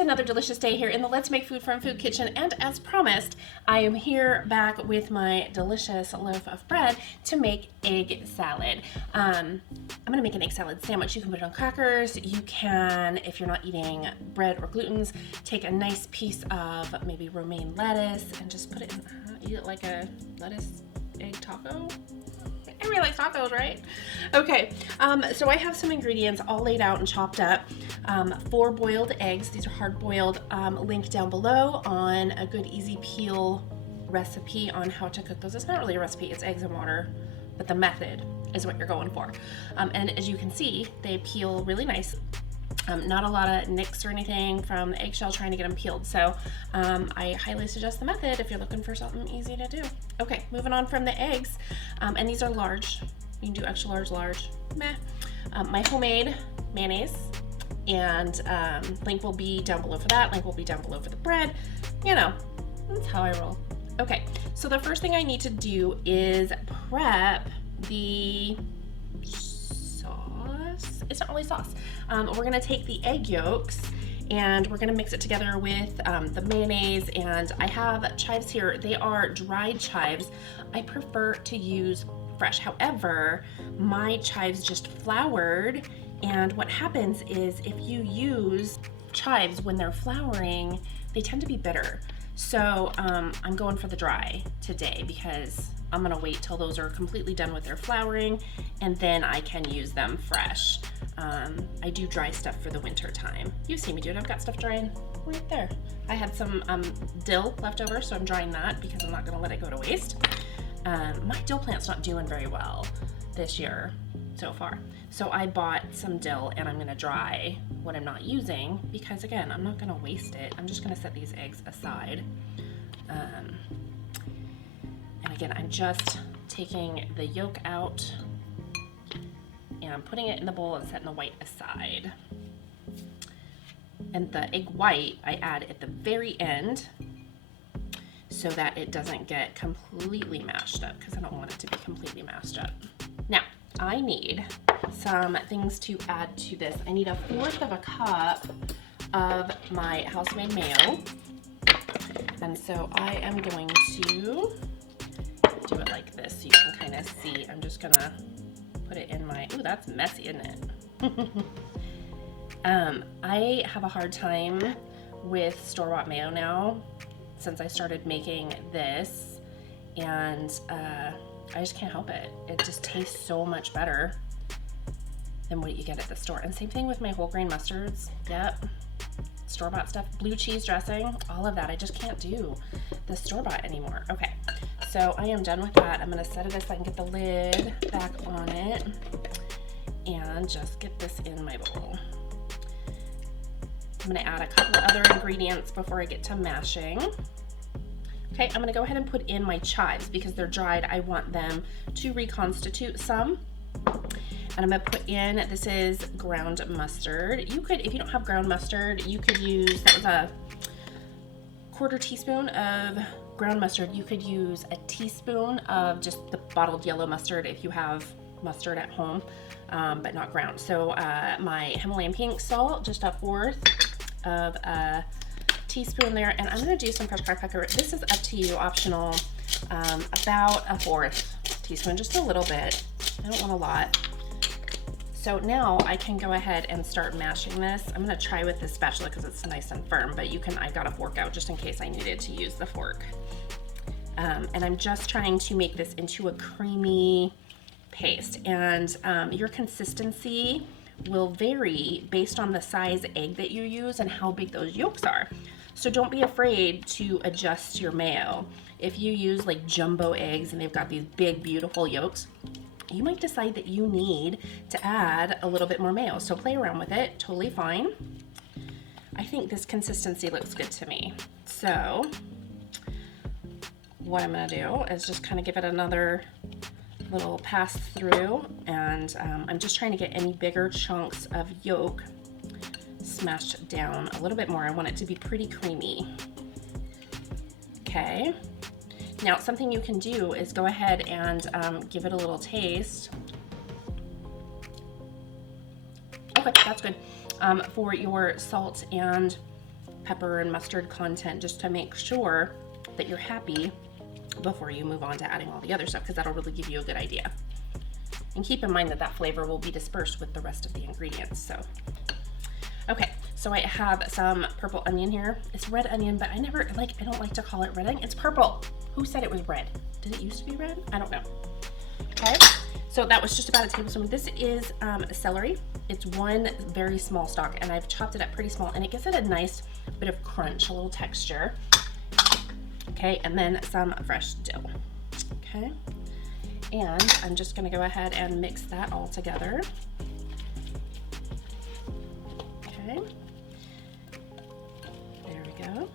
it's another delicious day here in the Let's Make Food from Food Kitchen, and as promised, I am here back with my delicious loaf of bread to make egg salad. I'm gonna make an egg salad sandwich. You can put it on crackers. You can, if you're not eating bread or glutens, take a nice piece of maybe romaine lettuce and just put it in, eat it like a lettuce egg taco. Everybody likes tacos, right? Okay, so I have some ingredients all laid out and chopped up. 4 boiled eggs. These are hard boiled. Link down below on a good easy peel recipe on how to cook those. It's not really a recipe, it's eggs and water, but the method is what you're going for. And as you can see, they peel really nice. Not a lot of nicks or anything from the eggshell trying to get them peeled. So I highly suggest the method if you're looking for something easy to do. Okay, moving on from the eggs. And these are large. You can do extra large, large, meh. My homemade mayonnaise, and link will be down below for that. Link will be down below for the bread. You know, that's how I roll. Okay, so the first thing I need to do is prep the sauce. It's not really sauce. We're gonna take the egg yolks and we're gonna mix it together with the mayonnaise, and I have chives here. They are dried chives. I prefer to use fresh. However, my chives just floured, and what happens is if you use chives when they're flowering, they tend to be bitter. So I'm going for the dry today because I'm gonna wait till those are completely done with their flowering, and then I can use them fresh. I do dry stuff for the winter time. You've seen me do it. I've got stuff drying right there. I had some dill left over, so I'm drying that because I'm not gonna let it go to waste. My dill plant's not doing very well this year so far. So I bought some dill and I'm gonna dry what I'm not using because, again, I'm not gonna waste it. I'm just gonna set these eggs aside. And again, I'm just taking the yolk out and I'm putting it in the bowl and setting the white aside. And the egg white I add at the very end so that it doesn't get completely mashed up, because I don't want it to be completely mashed up. Now, I need some things to add to this. I need 1/4 of a cup of my house-made mayo. And so I am going to do it like this so you can kind of see. I'm just gonna put it in my, ooh, that's messy, isn't it? I have a hard time with store-bought mayo now since I started making this, and I just can't help it. It just tastes so much better than what you get at the store. And same thing with my whole grain mustards. Yep, store-bought stuff, blue cheese dressing, all of that. I just can't do the store-bought anymore. Okay, so I am done with that. I'm gonna set it aside and get the lid back on it and just get this in my bowl. I'm gonna add a couple of other ingredients before I get to mashing. Okay, I'm gonna go ahead and put in my chives because they're dried. I want them to reconstitute some. And I'm gonna put in, this is ground mustard. You could, if you don't have ground mustard, you could use, that was a 1/4 teaspoon of ground mustard. You could use a teaspoon of just the bottled yellow mustard if you have mustard at home, but not ground. So my Himalayan pink salt, just 1/4 of a teaspoon there, and I'm gonna do some fresh cracked pepper. This is up to you, optional. About 1/4 teaspoon, just a little bit. I don't want a lot. So now I can go ahead and start mashing this. I'm gonna try with this spatula because it's nice and firm, but you can, I got a fork out just in case I needed to use the fork. And I'm just trying to make this into a creamy paste, and your consistency will vary based on the size egg that you use and how big those yolks are. So don't be afraid to adjust your mayo. If you use like jumbo eggs and they've got these big, beautiful yolks, you might decide that you need to add a little bit more mayo. So play around with it, totally fine. I think this consistency looks good to me. So what I'm gonna do is just kind of give it another little pass through, and I'm just trying to get any bigger chunks of yolk smashed down a little bit more. I want it to be pretty creamy. Okay. Now, something you can do is go ahead and give it a little taste. Okay, that's good. For your salt and pepper and mustard content just to make sure that you're happy before you move on to adding all the other stuff, because that'll really give you a good idea. And keep in mind that that flavor will be dispersed with the rest of the ingredients. So, okay, so I have some purple onion here. It's red onion, but I don't like to call it red onion. It's purple. Who said it was red? Did it used to be red? I don't know. Okay, so that was just about a tablespoon. This is celery. It's one very small stalk, and I've chopped it up pretty small, and it gives it a nice bit of crunch, a little texture. Okay, and then some fresh dill. Okay, and I'm just gonna go ahead and mix that all together. Okay, there we go.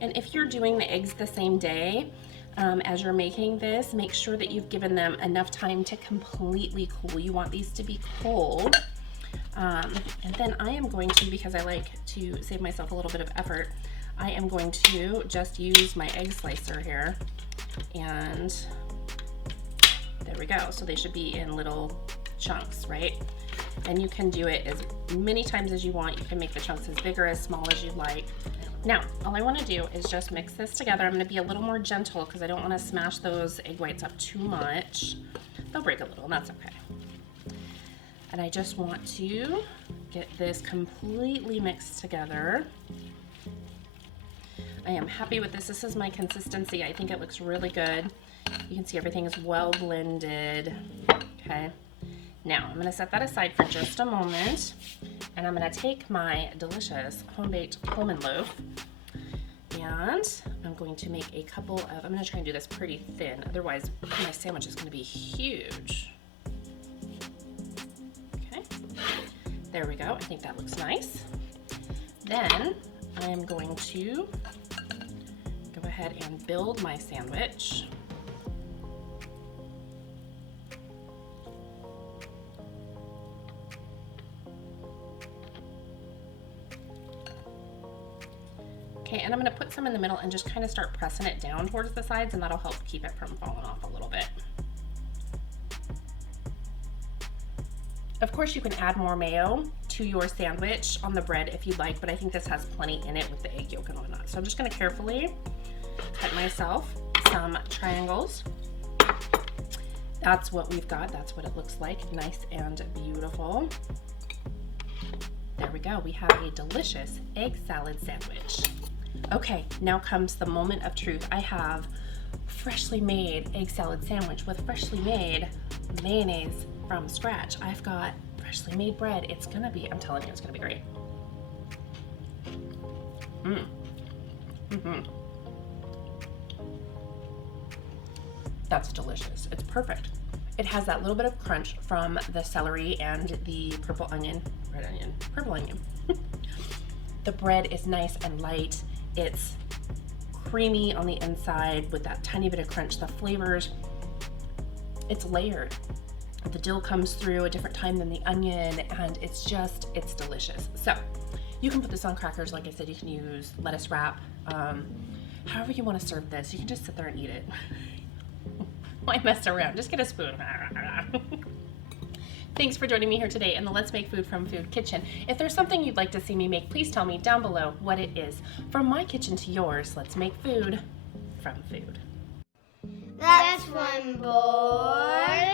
And if you're doing the eggs the same day, as you're making this, make sure that you've given them enough time to completely cool. You want these to be cold. And then I am going to, because I like to save myself a little bit of effort, I am going to just use my egg slicer here, and there we go. So they should be in little chunks, right? And you can do it as many times as you want. You can make the chunks as big or as small as you like. Now, all I want to do is just mix this together. I'm going to be a little more gentle because I don't want to smash those egg whites up too much. They'll break a little, and that's okay. And I just want to get this completely mixed together. I am happy with this. This is my consistency. I think it looks really good. You can see everything is well blended. Okay. Now, I'm going to set that aside for just a moment, and I'm going to take my delicious home-baked almond loaf, and I'm going to make a couple of, I'm going to try and do this pretty thin, otherwise my sandwich is going to be huge. Okay, there we go. I think that looks nice. Then I am going to go ahead and build my sandwich. Okay, and I'm going to put some in the middle and just kind of start pressing it down towards the sides, and that'll help keep it from falling off a little bit. Of course, you can add more mayo to your sandwich on the bread if you'd like, but I think this has plenty in it with the egg yolk and whatnot. So I'm just going to carefully cut myself some triangles. That's what we've got. That's what it looks like. Nice and beautiful. There we go. We have a delicious egg salad sandwich. Okay, now comes the moment of truth. I have freshly made egg salad sandwich with freshly made mayonnaise from scratch. I've got freshly made bread. It's gonna be, I'm telling you, it's gonna be great. That's delicious. It's perfect. It has that little bit of crunch from the celery and the purple onion, purple onion. The bread is nice and light. It's creamy on the inside with that tiny bit of crunch. The flavors, it's layered. The dill comes through a different time than the onion, and it's delicious. So you can put this on crackers. Like I said, you can use lettuce wrap. However you want to serve this, you can just sit there and eat it. Why mess around? Just get a spoon. Thanks for joining me here today in the Let's Make Food from Food Kitchen. If there's something you'd like to see me make, please tell me down below what it is. From my kitchen to yours, let's make food from food. That's one board.